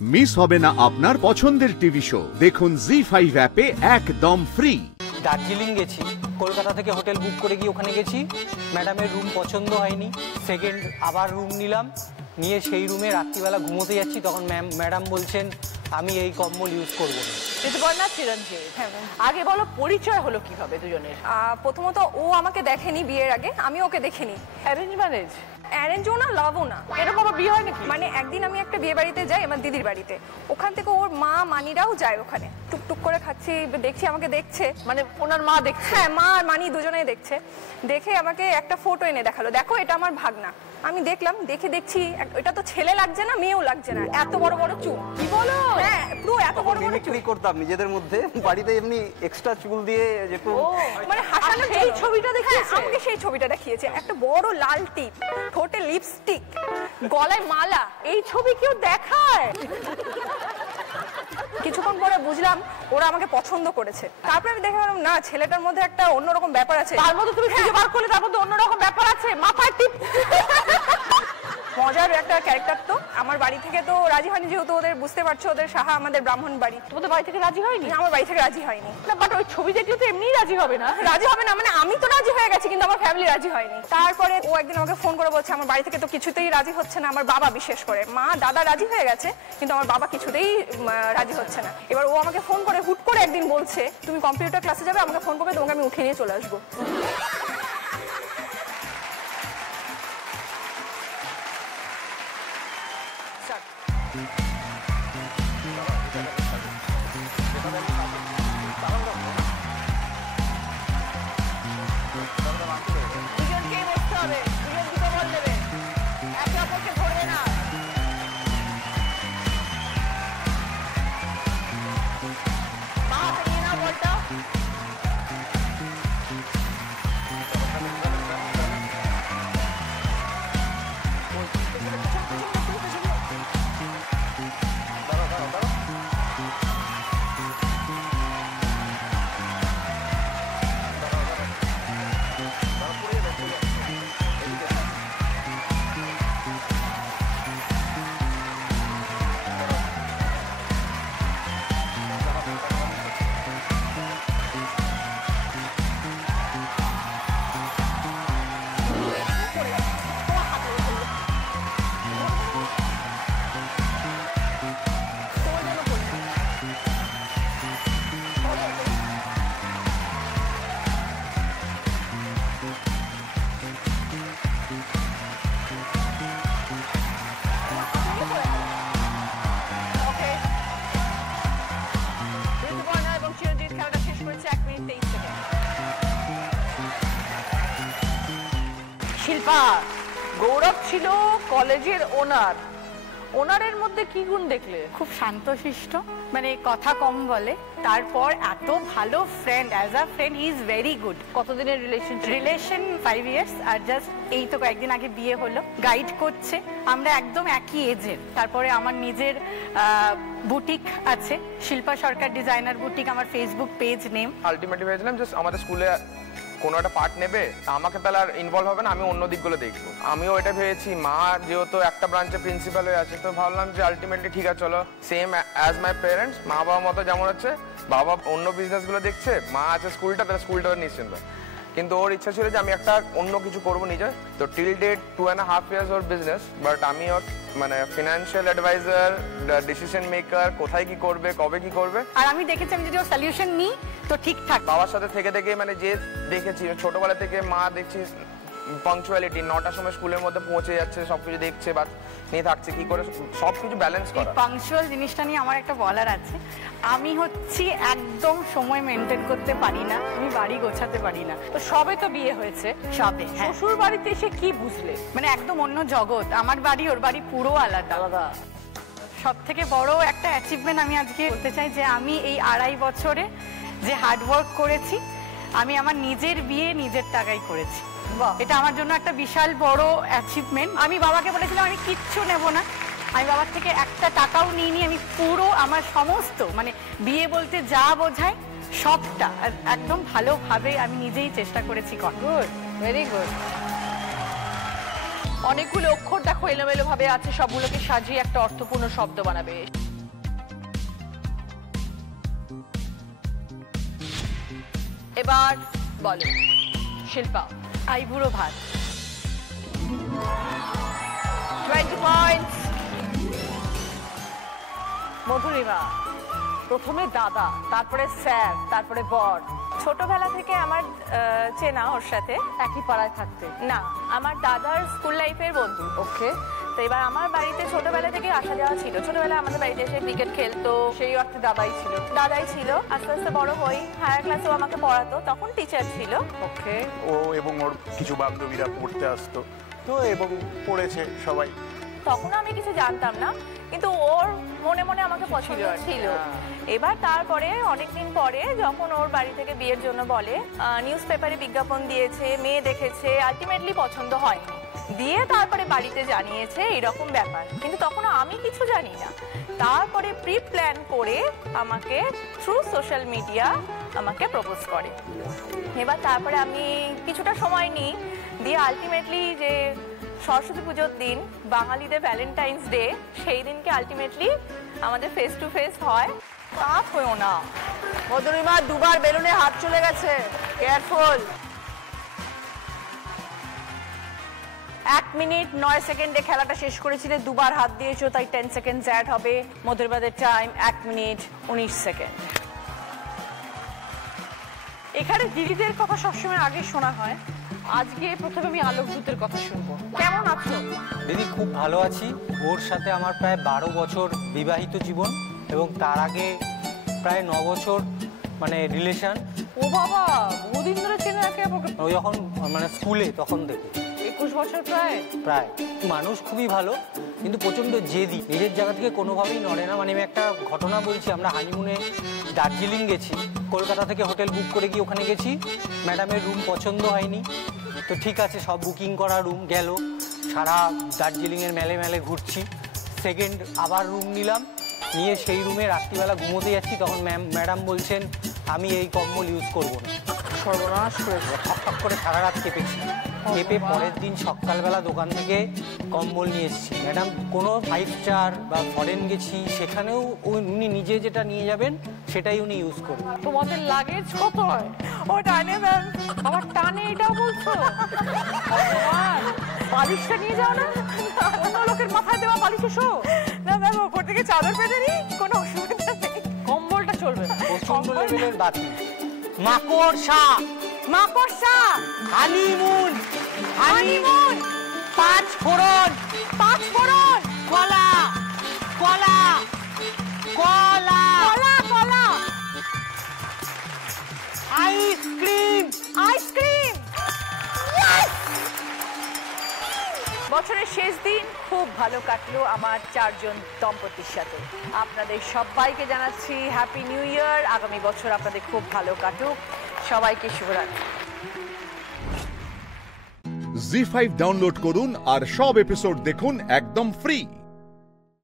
Miss হবে না আপনার পছন্দের টিভি শো, দেখুন জি5 অ্যাপে একদম ফ্রি। দার্জিলিং গেছি, কলকাতা থেকে হোটেল বুক করে গিয়ে ওখানে গেছি, ম্যাডামের রুম পছন্দ হয়নি, সেকেন্ড আবার রুম নিলাম, নিয়ে সেই রুমে রাত্রিবেলা ঘুমোতে যাচ্ছি, তখন ম্যাডাম বলছেন আমি এই কম্বল ইউজ করবো না। ঋতুপর্ণা, চিরঞ্জিত, আগে বলো পরিচয় হলো কিভাবে দুজনের? প্রথমত ও আমাকে দেখেনি বিয়ের আগে, আমি ওকে দেখিনি। Arrange marriage? অ্যারেঞ্জও না, লাভও না। এরকম আবার বিয়ে হয় নাকি? মানে একদিন আমি একটা বিয়ে বাড়িতে যাই, আমার দিদির বাড়িতে, ওখান থেকে ওর মা মানিরাও যায় ওখানে, টুকটুক করে খাচ্ছি, দেখছি আমাকে দেখছে, মানে ওনার মা দেখছে? হ্যাঁ, মা আর মানি দুজনেই দেখছে। দেখে আমাকে একটা ফটো এনে দেখালো, দেখো এটা আমার ভাগনা। আমি দেখলাম, দেখছি এটা তো ছেলে লাগছে না, মেয়েও লাগছে না, এত বড় বড় চুল। কি বলো? হ্যাঁ, পুরো এত বড় বড় চুল করতাম নিজেদের মধ্যে বাড়িতে, এমনি এক্সট্রা চুল দিয়ে যেটু মানে হাসানোর সেই ছবিটা দেখিয়েছে? আমাকে সেই ছবিটা দেখিয়েছে, একটা বড় লাল টিপ, ঠোঁটে লিপস্টিক, গলায় মালা। এই ছবি কেউ দেখায়? কিছুক্ষণ পরে বুঝলাম ওরা আমাকে পছন্দ করেছে। তারপরে আমি দেখে গেলাম না, ছেলেটার মধ্যে একটা অন্যরকম ব্যাপার আছে। তার মধ্যে তুমি খুঁজে বার করলে তার মধ্যে অন্যরকম ব্যাপার আছে? মাথায় টিপ। মজার একটা ক্যারেক্টার। তো আমার বাড়ি থেকে তো রাজি হয়নি, যেহেতু ওদের বুঝতে পারছো ওদের সাহা আমাদের ব্রাহ্মণ বাড়ি। তোমাদের বাড়ি থেকে রাজি হয়নি? আমার বাড়ি থেকে রাজি হয়নি। না, বাট ওই ছবি দেখলে তো এমনিই রাজি হবে না। রাজি হবে না মানে আমি তো রাজি হয়ে গেছি, কিন্তু আমার ফ্যামিলি রাজি হয়নি। তারপরে ও একদিন আমাকে ফোন করে বলছে আমার বাড়ি থেকে তো কিছুতেই রাজি হচ্ছে না, আমার বাবা বিশেষ করে, মা দাদা রাজি হয়ে গেছে কিন্তু আমার বাবা কিছুতেই রাজি হচ্ছে না। এবার ও আমাকে ফোন করে হুট করে একদিন বলছে তুমি কম্পিউটার ক্লাসে যাবে, আমাকে ফোন করবে, তোমাকে আমি উঠিয়ে নিয়ে চলে আসবো। দুজনকেই বসতে হবে, দুজন দুটো বল দেবে, একে অপরকে ধরবে না। মা হাতে নিয়ে নাও বলটা। ঋতুপর্ণা এবং চিরঞ্জিত খেলাটা শেষ করেছে 1 মিনিট 23 সেকেন্ড। শিল্পা, গৌরব ছিল কলেজের ওনার, ওনারের মধ্যে কি গুণ দেখলে? খুব শান্তশিষ্ট, মানে কথা কম বলে, তারপর এত ভালো friend, as a friend he is very good. কতদিনের রিলেশন? 5 ইয়ার্স, আর জাস্ট এই তো কয়েকদিন আগে বিয়ে হলো। গাইড করছে, আমরা একদম একই এজের। তারপরে আমার নিজের বুটিক আছে, শিল্পা সরকার ডিজাইনার বুটিক, আমার ফেসবুক পেজ নেম। আলটিমেটলি ভেবেছিলাম জাস্ট আমাদের স্কুলে কোনো একটা পার্ট নেবে, আমাকে তাহলে আর ইনভলভ হবে না, আমি অন্য দিকগুলো দেখবো। আমিও এটা ভেবেছি, মা যেহেতু একটা ব্রাঞ্চে প্রিন্সিপাল হয়ে আছে, তো ভাবলাম যে আলটিমেটলি ঠিক আছে, চলো সেম অ্যাজ মাই পেরেন্টস, মা বাবা মতো যেমন হচ্ছে, বাবা অন্য বিজনেসগুলো দেখছে, মা আছে স্কুলটা, তাহলে স্কুলটা নিশ্চিন্ত। কিন্তু ওর ইচ্ছা ছিল যে আমি একটা অন্য কিছু করবো নিজে। তো টিল ডেট 2.5 years ওর বিজনেস, বাট আমি ওর মানে ফিনান্সিয়াল অ্যাডভাইজার, ডিসিশন মেকার, কোথায় কি করবে, কবে কি করবে। আর আমি দেখেছি আমি যদি ওর সলিউশন নিই তো ঠিকঠাক। বাবার সাথে থেকে মানে যে দেখেছি ছোটবেলা থেকে, মা দেখছি পাংচুয়ালিটি, 9টার সময় স্কুলের মধ্যে পৌঁছে যাচ্ছে, সবকিছু দেখছে বা নিয়ে থাকছে, কি করে সবকিছু ব্যালেন্স করা। পাংচুয়াল জিনিসটা নিয়ে আমার একটা বলার আছে, আমি হচ্ছি একদম সময় মেনটেন করতে পারি না, আমি বাড়ি গোছাতে পারি না। তো সবে তো বিয়ে হয়েছে, সবে, হ্যাঁ। শ্বশুর বাড়িতে এসে কি বুঝলে? মানে একদম অন্য জগৎ, আমার বাড়ি ওর বাড়ি পুরো আলাদা। সব থেকে বড় একটা অ্যাচিভমেন্ট আমি আজকে বলতে চাই যে আমি এই 2.5 বছরে যে হার্ডওয়ার্ক করেছি, আমি আমার নিজের বিয়ে নিজের টাকায় করেছি। এটা আমার জন্য একটা বিশাল বড় অ্যাচিভমেন্ট। আমি বাবাকে বলেছিলাম আমি কিচ্ছু নেব না, আমি বাবার থেকে একটা টাকাও নিইনি, আমি পুরো আমার সমস্ত মানে বিয়ে বলতে যা বোঝায় সবটা একদম ভালোভাবে আমি নিজেই চেষ্টা করেছি। Good, very good. অনেকগুলো অক্ষর দেখো এলোমেলো ভাবে আছে, সবগুলোকে সাজিয়ে একটা অর্থপূর্ণ শব্দ বানাবে। এবার বলো শিল্পা। আইবুড়ো ভাত। 20 পয়েন্টস। মধুরিমা, প্রথমে দাদা, তারপরে স্যার, তারপরে বর। ছোটবেলা থেকে আমার চেনা ওর সাথে। একই পাড়ায় থাকতে? না, আমার দাদার স্কুল লাইফের বন্ধু। ওকে। তো এবার আমার বাড়িতে ছোটবেলা থেকে আসা যাওয়া ছিল। ছোটবেলায় আমাদের বাড়িতে এসে ক্রিকেট খেলতো। সেই অর্থে দাদাই ছিল? দাদাই ছিল। আস্তে আস্তে বড় হই, হায়ার ক্লাসেও আমাকে পড়াতো, তখন টিচার ছিল। ওকে। ও এবং ওর কিছু বান্ধবীরা পড়তে আসতো তো, এবং পড়েছে সবাই। তখন আমি কিছু জানতাম না, কিন্তু ওর মনে মনে আমাকে পছন্দ ছিল। এবার তারপরে অনেকদিন পরে যখন ওর বাড়ি থেকে বিয়ের জন্য বলে, নিউজ পেপারে বিজ্ঞাপন দিয়েছে, মেয়ে দেখেছে, আলটিমেটলি পছন্দ হয়নি, দিয়ে তারপরে বাড়িতে জানিয়েছে এরকম ব্যাপার, কিন্তু তখন আমি কিছু জানি না। তারপরে প্রি প্ল্যান করে আমাকে থ্রু সোশ্যাল মিডিয়া আমাকে প্রপোজ করে। এবার তারপরে আমি কিছুটা সময় নিই, দিয়ে আলটিমেটলি যে সরস্বতী পুজোর দিন, বাঙালিদের ভ্যালেন্টাইন্স ডে, সেই দিনকে আলটিমেটলি আমাদের ফেস টু ফেস হয়। পাপ হয়েও না। মধুরিমা, দুবার বেলুনে হাত চলে গেছে, কেয়ারফুল। 1 মিনিট 9 সেকেন্ডে খেলাটা শেষ করেছিলে, দুবার হাত দিয়েছো, তাই 10 সেকেন্ড অ্যাড হবে। মধুরিমাদের টাইম 1 মিনিট 19 সেকেন্ড। এখানে দিদিদের কথা সবসময় আগে শোনা হয়, আজকে প্রথমে আমি আলোকদূতের কথা শুনবো। কেমন আছো? দিদি খুব ভালো আছি। ওর সাথে আমার প্রায় 12 বছর বিবাহিত জীবন, এবং তার আগে প্রায় 9 বছর মানে রিলেশন। ও বাবা, বহুদিন ধরে চেনে একে অপরকে। ও যখন মানে স্কুলে তখন দেখি। 21 বছর প্রায়। মানুষ খুবই ভালো, কিন্তু প্রচন্ড জেদি, নিজের জায়গা থেকে কোনোভাবেই নড়ে না। মানে আমি একটা ঘটনা বলছি, আমরা হানিমুনে দার্জিলিং গেছি, কলকাতা থেকে হোটেল বুক করে গিয়ে ওখানে গেছি, ম্যাডামের রুম পছন্দ হয়নি। তো ঠিক আছে, সব বুকিং করা রুম গেল, সারা দার্জিলিংয়ের মেলে মেলে ঘুরছি। সেকেন্ড আবার রুম নিলাম, নিয়ে সেই রুমে রাত্রিবেলা ঘুমোতে যাচ্ছি, তখন ম্যাডাম বলছেন আমি এই কম্বল ইউজ করবো না। সর্বনাশ করেছে। ঠক করে সারা রাত কেঁপেছি। কেঁপে পরের দিন সকালবেলা দোকান থেকে কম্বল নিয়ে এসেছি। ম্যাডাম কোনো 5 স্টার বা ফরেন গেছি, সেখানেও উনি নিজে যেটা নিয়ে যাবেন সেটাই উনি ইউজ করবেন। তোমাদের লাগেজ কত হয়? ও টানে ম্যাম। আবার টানে এটাও বলছো? বালিশটা নিয়ে যাও না, অন্য লোকের মাথায় দেওয়া বালিশে শো। না ম্যাম, ওপর থেকে চাদর পেতে নিই, কোনো অসুবিধা নেই। কম্বলটা চলবে না। প্রচন্ড লেভেলের বাতি। মাকড়সা, মাকড়সা, হানিমুন, হানিমুন, 5 ফোড়ন, 5 ফোড়ন, কলা, কলা, কলা, কলা, কলা, আইসক্রিম, আইসক্রিম। বছরের শেষ দিন খুব ভালো কাটলো আমার 4 জন দম্পতির সাথে। আপনাদের সবাইকে জানাচ্ছি হ্যাপি নিউ ইয়ার। আগামী বছর আপনাদের খুব ভালো কাটুক। সবাইকে শুভরাত্রি। জি5 ডাউনলোড করুন আর সব এপিসোড দেখুন একদম ফ্রি।